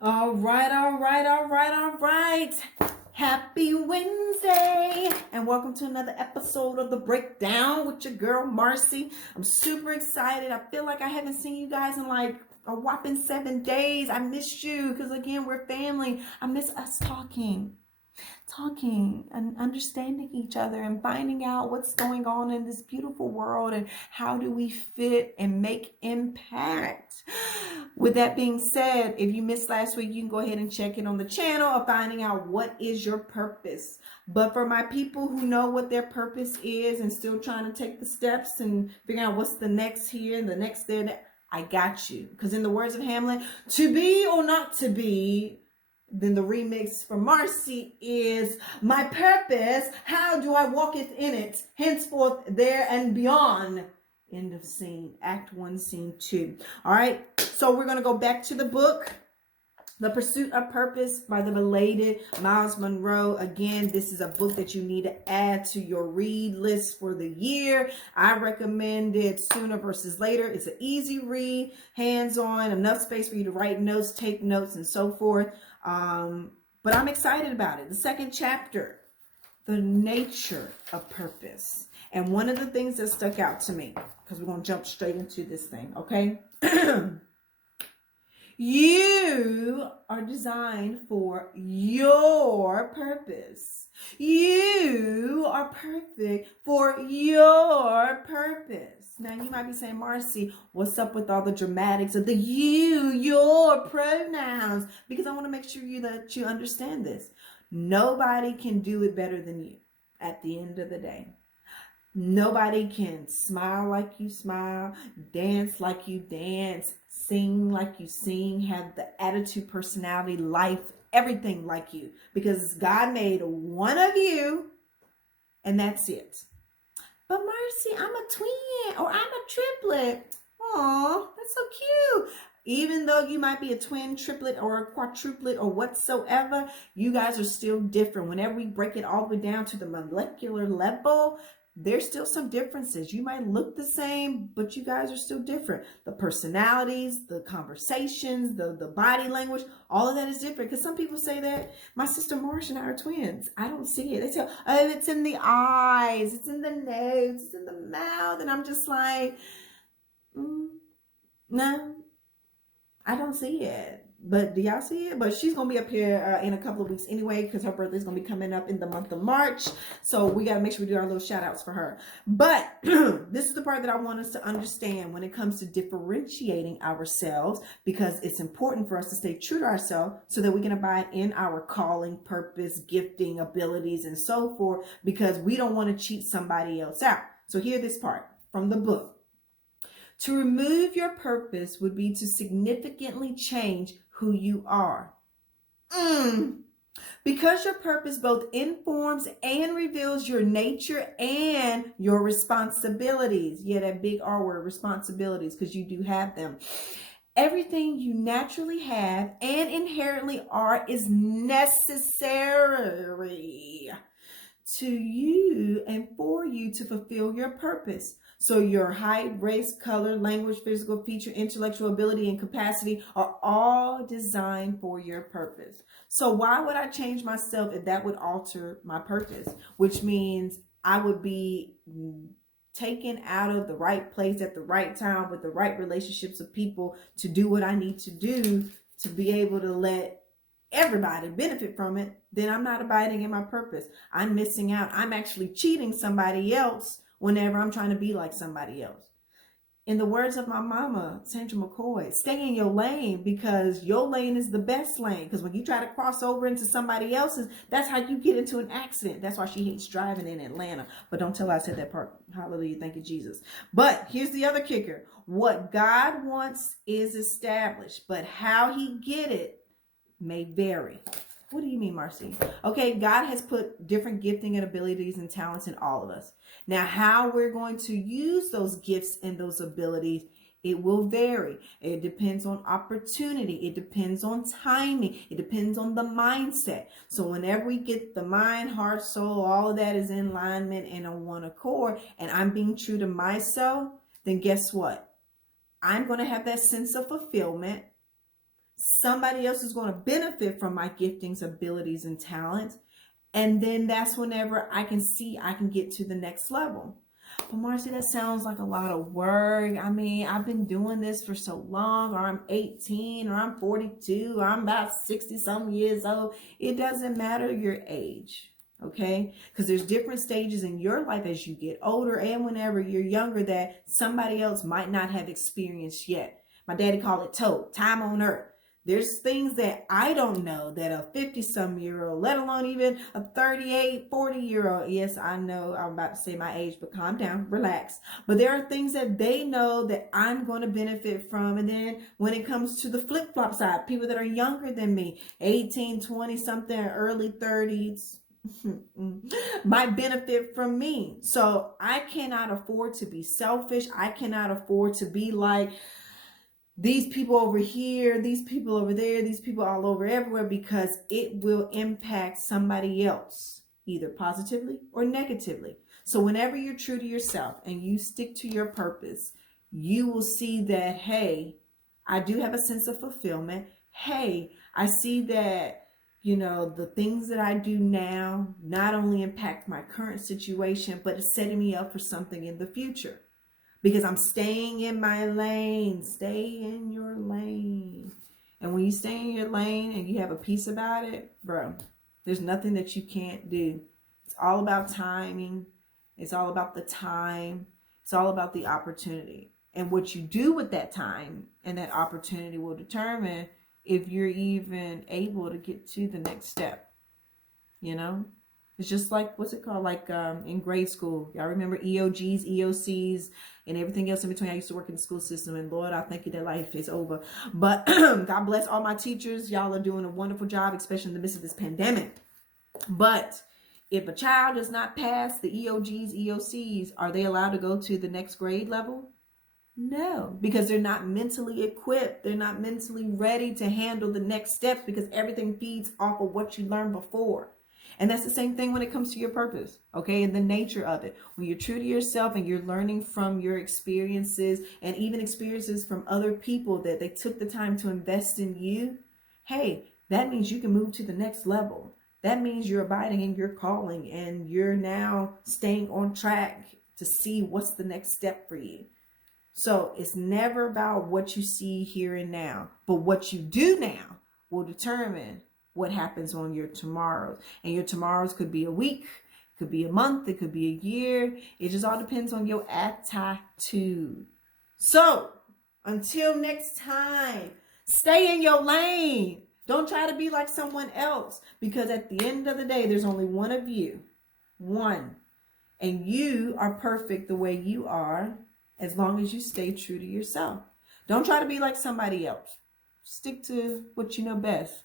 All right, all right, all right, all right. Happy Wednesday, and welcome to another episode of The Breakdown with your girl, Marcy. I'm super excited. I feel like I haven't seen you guys in like a whopping 7 days. I missed you because, again, we're family. I miss us talking and understanding each other and finding out what's going on in this beautiful world and how do we fit and make impact. With that being said, if you missed last week, you can go ahead and check it on the channel of finding out what is your purpose. But for my people who know what their purpose is and still trying to take the steps and figure out what's the next here and the next there, I got you. Because in the words of Hamlet, to be or not to be, then the remix for Marcy is my purpose. How do I walk it in it? Henceforth, there and beyond. End of scene. Act 1, scene 2. All right. So we're going to go back to the book, The Pursuit of Purpose by the belated Miles Monroe. Again, this is a book that you need to add to your read list for the year. I recommend it Sooner versus Later. It's an easy read, hands-on, enough space for you to write notes, take notes, and so forth. But I'm excited about it. The second chapter, The Nature of Purpose. And one of the things that stuck out to me, because we're going to jump straight into this thing, okay? You are designed for your purpose. You are perfect for your purpose. Now, you might be saying, Marcy, what's up with all the dramatics of the you, your pronouns? Because I want to make sure that you understand this. Nobody can do it better than you at the end of the day. Nobody can smile like you smile, dance like you dance, sing like you sing, have the attitude, personality, life, everything like you. Because God made one of you, and that's it. But Marcy, I'm a twin or I'm a triplet. Aw, that's so cute. Even though you might be a twin, triplet, or a quadruplet or whatsoever, you guys are still different. Whenever we break it all the way down to the molecular level, there's still some differences. You might look the same, but you guys are still different. The personalities, the conversations, the body language, all of that is different. Because some people say that my sister Marsha and I are twins. I don't see it. They say, oh, it's in the eyes, it's in the nose, it's in the mouth. And I'm just like, no, I don't see it. But do y'all see it? But she's going to be up here in a couple of weeks anyway, because her birthday is going to be coming up in the month of March. So we got to make sure we do our little shout outs for her. But this is the part that I want us to understand when it comes to differentiating ourselves, because it's important for us to stay true to ourselves so that we can abide in our calling, purpose, gifting, abilities, and so forth, because we don't want to cheat somebody else out. So hear this part from the book. To remove your purpose would be to significantly change who you are. Because your purpose both informs and reveals your nature and your responsibilities. Yeah, that big R word, responsibilities, because you do have them. Everything you naturally have and inherently are is necessary to you and for you to fulfill your purpose. So your height, race, color, language, physical feature, intellectual ability, and capacity are all designed for your purpose. So why would I change myself if that would alter my purpose? Which means I would be taken out of the right place at the right time with the right relationships of people to do what I need to do to be able to let everybody benefit from it. Then I'm not abiding in my purpose. I'm missing out. I'm actually cheating somebody else whenever I'm trying to be like somebody else. In the words of my mama, Sandra McCoy, stay in your lane, because your lane is the best lane. Because when you try to cross over into somebody else's, that's how you get into an accident. That's why she hates driving in Atlanta. But don't tell her I said that part. Hallelujah. Thank you, Jesus. But here's the other kicker. What God wants is established, but how he get it may vary. What do you mean, Marcy? Okay, God has put different gifting and abilities and talents in all of us. Now, how we're going to use those gifts and those abilities, it will vary. It depends on opportunity. It depends on timing. It depends on the mindset. So whenever we get the mind, heart, soul, all of that is in alignment and on one accord, and I'm being true to myself, then guess what? I'm going to have that sense of fulfillment. somebody else is going to benefit from my giftings, abilities, and talents. And then that's whenever I can see I can get to the next level. But Marcy, that sounds like a lot of work. I mean, I've been doing this for so long, or I'm 18, or I'm 42, or I'm about 60 some years old. It doesn't matter your age, okay? Because there's different stages in your life as you get older and whenever you're younger that somebody else might not have experienced yet. My daddy called it time on earth. There's things that I don't know that a 50-some-year-old, let alone even a 38, 40-year-old, yes, I know I'm about to say my age, but calm down, relax. But there are things that they know that I'm going to benefit from. And then when it comes to the flip-flop side, people that are younger than me, 18, 20-something, early 30s, might benefit from me. So I cannot afford to be selfish. I cannot afford to be like, these people over here, these people over there, these people all over everywhere, because it will impact somebody else, either positively or negatively. So whenever you're true to yourself and you stick to your purpose, you will see that, hey, I do have a sense of fulfillment. Hey, I see that, the things that I do now not only impact my current situation, but it's setting me up for something in the future. Because I'm staying in my lane. Stay in your lane. And when you stay in your lane and you have a peace about it, bro, there's nothing that you can't do. It's all about timing. It's all about the time. It's all about the opportunity. And what you do with that time and that opportunity will determine if you're even able to get to the next step. It's just like, what's it called? Like in grade school, y'all remember EOGs, EOCs, and everything else in between. I used to work in the school system, and Lord, I thank you that life is over. But God bless all my teachers. Y'all are doing a wonderful job, especially in the midst of this pandemic. But if a child does not pass the EOGs, EOCs, are they allowed to go to the next grade level? No, because they're not mentally equipped. They're not mentally ready to handle the next steps, because everything feeds off of what you learned before. And that's the same thing when it comes to your purpose, okay? And the nature of it. When you're true to yourself and you're learning from your experiences and even experiences from other people that they took the time to invest in you, hey, that means you can move to the next level. That means you're abiding in your calling and you're now staying on track to see what's the next step for you. So it's never about what you see here and now, but what you do now will determine what happens on your tomorrows. And your tomorrows could be a week, could be a month, it could be a year. It just all depends on your attitude. So until next time, stay in your lane. Don't try to be like someone else, because at the end of the day, there's only one of you. One. And you are perfect the way you are, as long as you stay true to yourself. Don't try to be like somebody else. Stick to what you know best,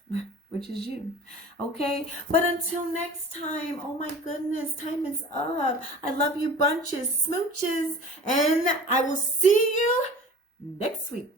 which is you. Okay? But until next time, oh my goodness, time is up. I love you bunches, smooches, and I will see you next week.